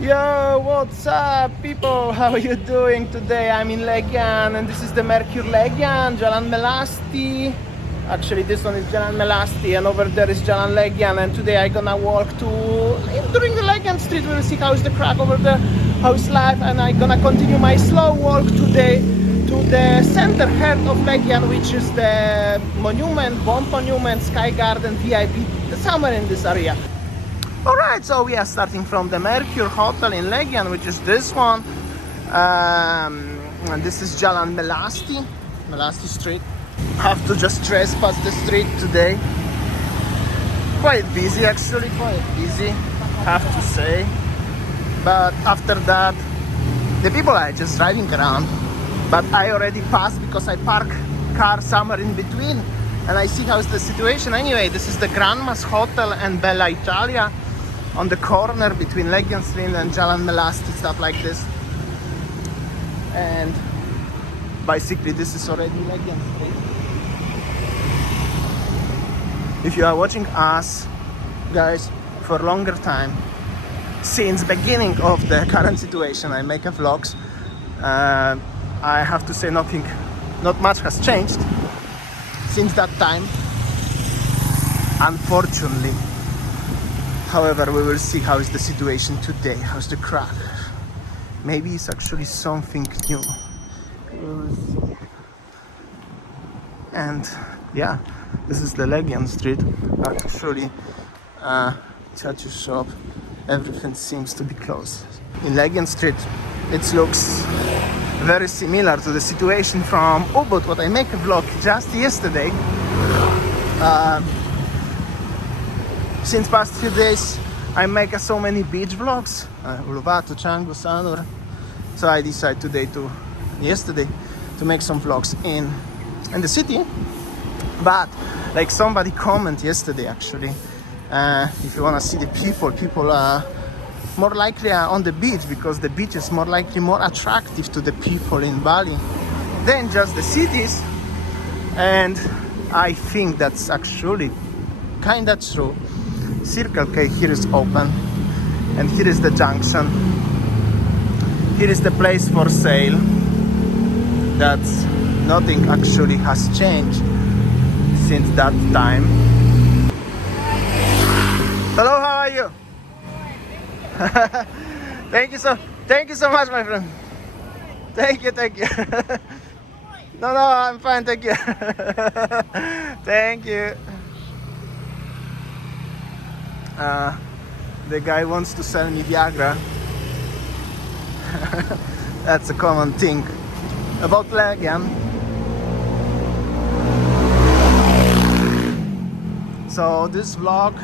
Yo, what's up people? How are you doing today? I'm in Legian and this is the Mercure Legian, Jalan Melasti. Actually this one is Jalan Melasti and over there is Jalan Legian, and today I'm gonna walk during the Legian Street. We'll see how is the crack over there, how is life, and I'm gonna continue my slow walk today to the center heart of Legian, which is the monument, Bomb Monument, Sky Garden, VIP, somewhere in this area. Alright, so we are starting from the Mercure Hotel in Legian, which is this one. And this is Jalan Melasti, Melasti Street. Have to just trespass the street today. Quite busy actually, quite busy, have to say. But after that, the people are just driving around. But I already passed because I park car somewhere in between. And I see how's the situation. Anyway, this is the Grandma's Hotel and Bella Italia, on the corner between Legian Street and Jalan Melasti, stuff like this. And basically this is already Legian Street. If you are watching us guys for a longer time, since beginning of the current situation, I make a vlogs, I have to say not much has changed since that time, unfortunately. However, we will see how is the situation today, how's the crack. Maybe it's actually something new. We will see. And yeah, this is the Legian Street. Actually, tattoo shop, everything seems to be closed. In Legian Street, it looks very similar to the situation from Ubud, what I make a vlog just yesterday. Since past few days I make so many beach vlogs, Uluwatu, Canggu, Sanur. So I decided yesterday to make some vlogs in the city. But like somebody commented yesterday actually, if you wanna see the people are more likely on the beach, because the beach is more likely more attractive to the people in Bali than just the cities. And I think that's actually kinda true. Circle K here is open, and here is the junction. Here is the place for sale. That's nothing actually has changed since that time. Hello, how are you? Thank you so much, my friend. Thank you. No, I'm fine, thank you. Thank you. The guy wants to sell me Viagra. That's a common thing about Legian. So this vlog,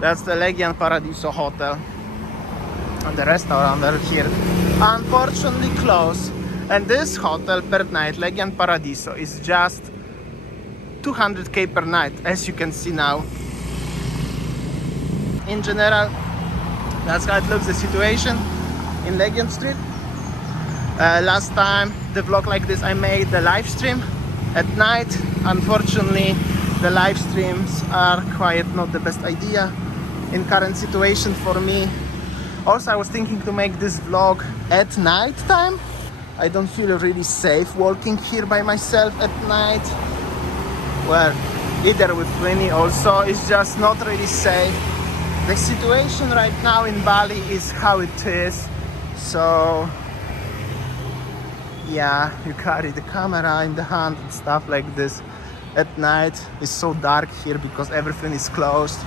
that's the Legian Paradiso Hotel, and the restaurant are here, unfortunately closed. And this hotel per night, Legian Paradiso, is just 200k per night, as you can see now. In general, that's how it looks, the situation in Legian Street. Last time the vlog like this I made the live stream at night. Unfortunately, the live streams are quite not the best idea in current situation for me. Also, I was thinking to make this vlog at night time. I don't feel really safe walking here by myself at night. Well, either with Winnie also, it's just not really safe. The situation right now in Bali is how it is. So yeah, you carry the camera in the hand and stuff like this. At night it's so dark here because everything is closed.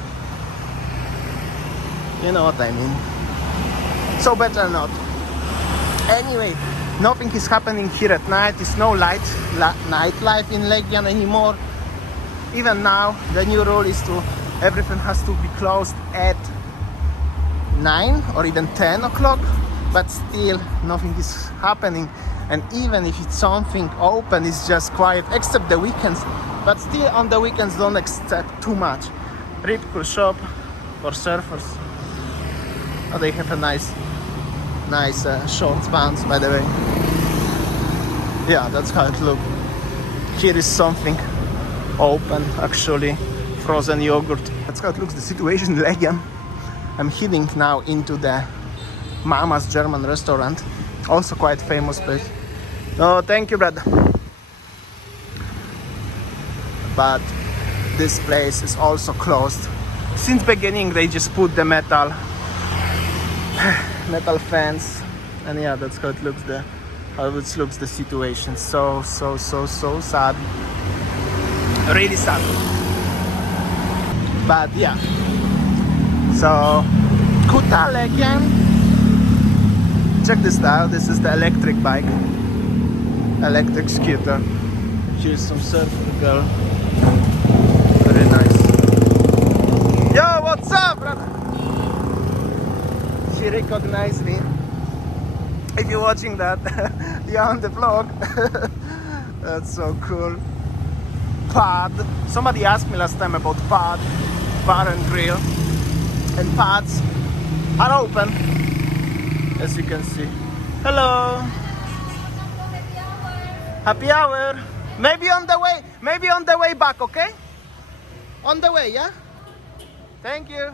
You know what I mean. So better not. Anyway, nothing is happening here at night. It's no nightlife in Legian anymore. Even now, the new rule is everything has to be closed at 9 or even 10 o'clock, but still nothing is happening. And even if it's something open, it's just quiet, except the weekends. But still on the weekends don't expect too much. Really cool shop for surfers. Oh, they have a nice shorts pants, by the way. Yeah, that's how it looks. Here is something open actually. Frozen yogurt. That's how it looks, the situation in Legian. I'm heading now into the Mama's German restaurant, also quite famous place. No, thank you, brother. But this place is also closed. Since beginning they just put the metal fence, and yeah, that's how it looks there. How it looks the situation. So sad. Really sad. But yeah. So Kuta Legian. Check this out. This is the electric bike. Electric scooter. Here's some surfer girl. Very nice. Yo, what's up, brother? She recognized me. If you're watching that, you're on the vlog. That's so cool. Pad. Somebody asked me last time about Pad, bar and grill. And pads are open, as you can see. Hello. Happy hour. Maybe on the way back, okay? On the way, yeah? Thank you.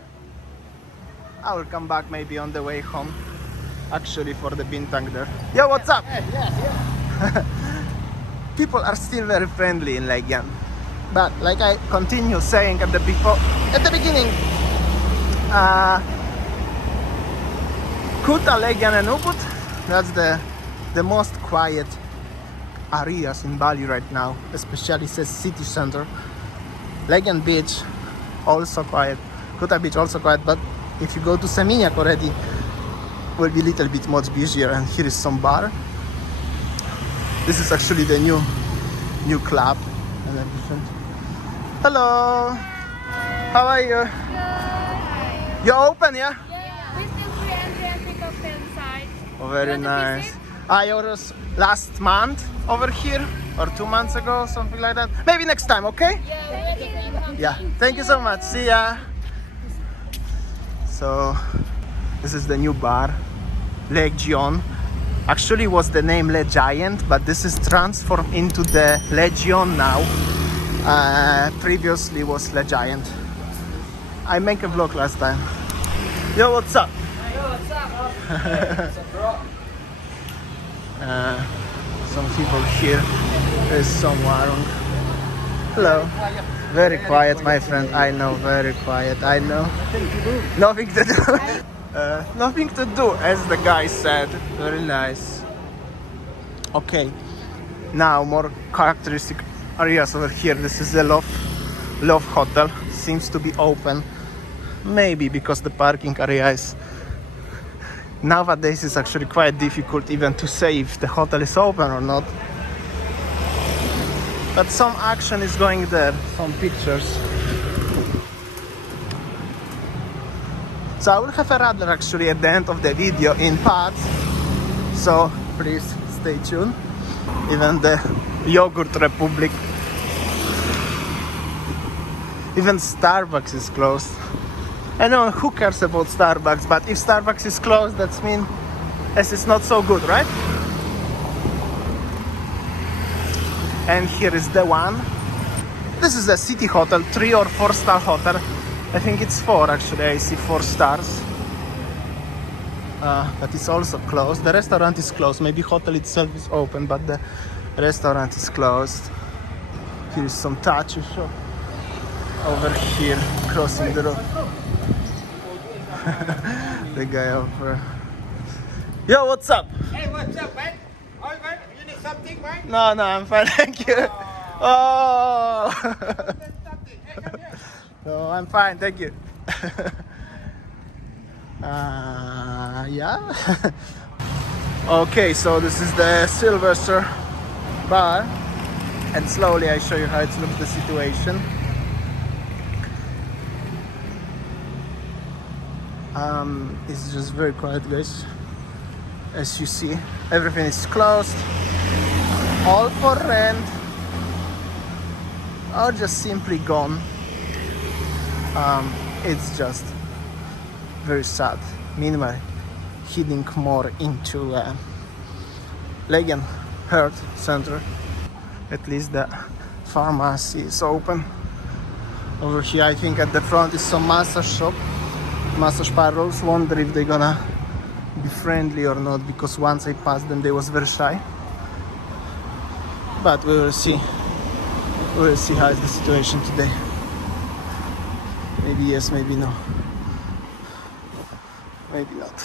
I will come back maybe on the way home. Actually, for the bintang there. Yo, what's up? Yeah. People are still very friendly in Legian. But like I continue saying at the beginning, Kuta, Legian and Ubud, that's the most quiet areas in Bali right now, especially the city center. Legian Beach also quiet, Kuta Beach also quiet, but if you go to Seminyak already, will be a little bit much busier. And here is some bar. This is actually the new club and everything. Hello. How are you? Good. You're open, yeah? Yeah. We still free entry and pick up the inside. Oh, very You want to nice. visit? I was last month over here, or 2 months ago, something like that. Maybe next time, okay? Yeah, thank you. Yeah. Thank you so much. See ya. So, this is the new bar, Legion. Actually, was the name Le Giant, but this is transformed into the Legion now. Previously was Le Giant. I make a vlog last time. Yo, what's up? Yo, what's up? Some people here. There's some warung. Hello. Very quiet, my friend. I know, very quiet. I know. Nothing to do. Nothing to do, as the guy said. Very nice. Okay. Now more characteristic areas over here. This is the Love Hotel. Seems to be open. Maybe because the parking area is nowadays it's actually quite difficult even to say if the hotel is open or not. But some action is going there, some pictures. So I will have a radar actually at the end of the video in parts. So please stay tuned. Even the Yogurt Republic. Even Starbucks is closed. I know who cares about Starbucks, but if Starbucks is closed, that means as it's not so good, right? And here is the one. This is a city hotel, 3 or 4 star hotel. I think it's 4 actually, I see 4 stars. But it's also closed. The restaurant is closed. Maybe hotel itself is open, but the restaurant is closed. Here is some tattoo shop. Over here, crossing the road. The guy over. Yo, what's up? Hey, what's up, man? All right, you need something, man? No, I'm fine, thank you. Oh. No, I'm fine, thank you. Yeah. Okay, so this is the Sylvester bar, and slowly I show you how it looks the situation. It's just very quiet, guys. As you see, everything is closed, all for rent or just simply gone. It's just very sad. Meanwhile, heading more into Legian Health Center. At least the pharmacy is open. Over here, I think at the front is some massage shop, massage parlors. Wonder if they're gonna be friendly or not, because once I passed them they was very shy. But we will see. We will see how is the situation today. Maybe yes, maybe no. Maybe not.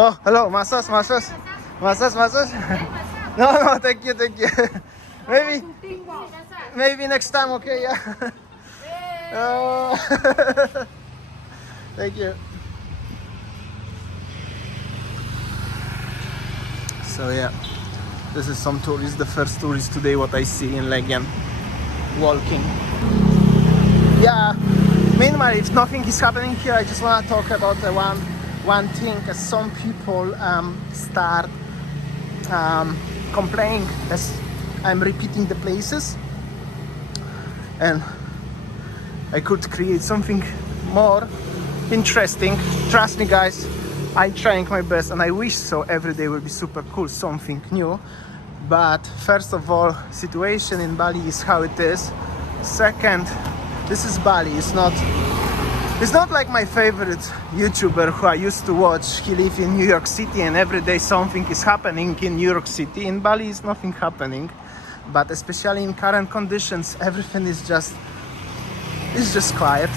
Oh, hello, massage. No, thank you. Maybe next time, okay, yeah. Oh. Thank you. So yeah, this is some tourists, the first tourist today what I see in Legian, walking. Yeah, meanwhile, if nothing is happening here, I just want to talk about the one thing, as some people start complaining as I'm repeating the places, and I could create something more interesting. Trust me guys, I'm trying my best, and I wish so every day will be super cool, something new. But first of all, situation in Bali is how it is. Second, this is Bali. It's not like my favorite YouTuber who I used to watch. He lives in New York City and every day something is happening in New York City. In Bali is nothing happening, but especially in current conditions, everything is just quiet.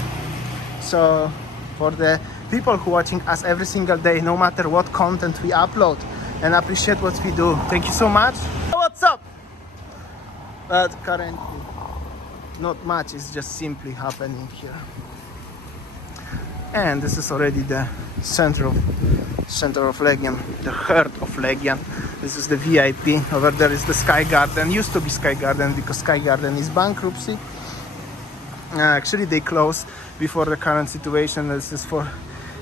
So for the people who are watching us every single day, no matter what content we upload, and appreciate what we do, thank you so much. What's up? But currently not much is just simply happening here. And this is already the center of Legian, the heart of Legian. This is the VIP. Over there is the Sky Garden. Used to be Sky Garden because Sky Garden is bankruptcy. Actually they closed before the current situation. This is for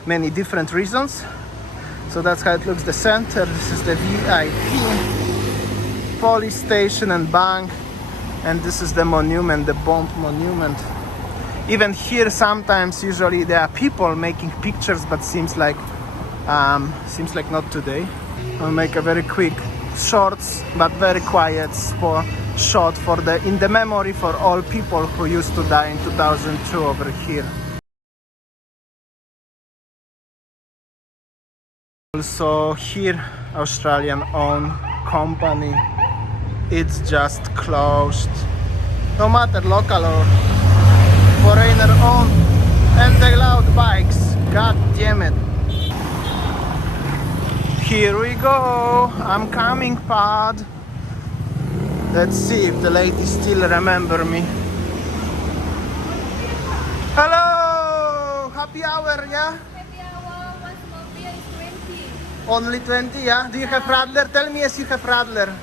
many different reasons. So that's how it looks, the center. This is the VIP, police station and bank. And this is the monument, the bomb monument. Even here sometimes, usually there are people making pictures, but seems like not today. I'll make a very quick, short but very quiet shot in the memory for all people who used to die in 2002 over here. Also here, Australian owned company, it's just closed. No matter local or foreigner owned, and they allowed bikes. God damn it. Here we go. I'm coming, Pod. Let's see if the ladies still remember me. Hello! Happy hour, yeah? Happy hour, one small beer is 20. Only 20, yeah? Do you have Radler? Tell me yes, you have Radler.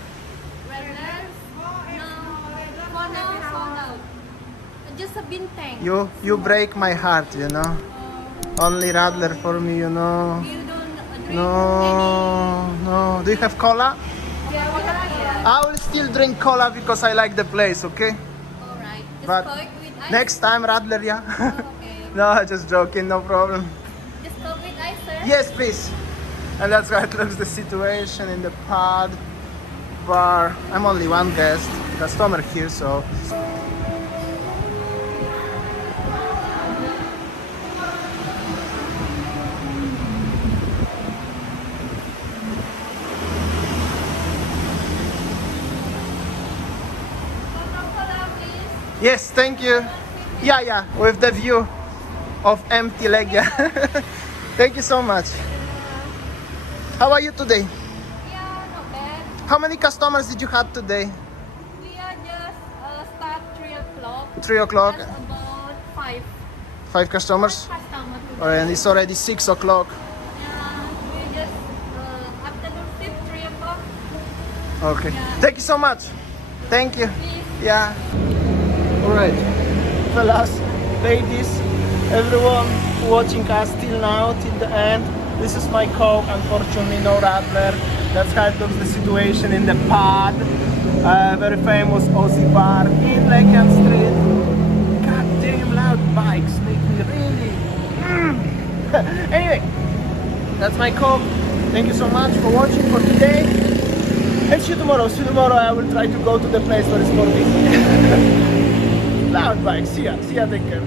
Just a bintang. You break my heart, you know. Only Radler for me, you know. You don't drink No. Do you have cola? Yeah, we have here. I will still drink cola because I like the place, okay? Alright. Just But Coke with ice. next time Radler, yeah? Okay. No, just joking, no problem. Just Coke with ice, sir. Yes, please. And that's how it looks, the situation in the pad bar. I'm only one customer here, so. Coca-Cola, please. Yes, thank you. Yeah, with the view of empty Legia. Thank you so much. How are you today? Yeah, not bad. How many customers did you have today? We are just start 3 o'clock. 3 o'clock. Just about 5 5 customers. customers today. Oh, and it's already 6 o'clock. Yeah, we just afternoon shift 3 o'clock. Okay. Yeah. Thank you so much. Thank you. Please. Yeah. Alright. Fellas, ladies, everyone watching us till now, till the end. This is my Coke, unfortunately no Radler. That's how it looks, the situation in the pad. Very famous Aussie bar in Legian Street. God damn loud bikes make me really... Anyway, that's my Coke. Thank you so much for watching for today. And see you tomorrow. I will try to go to the place where it's 40. Loud bikes. See ya, take care.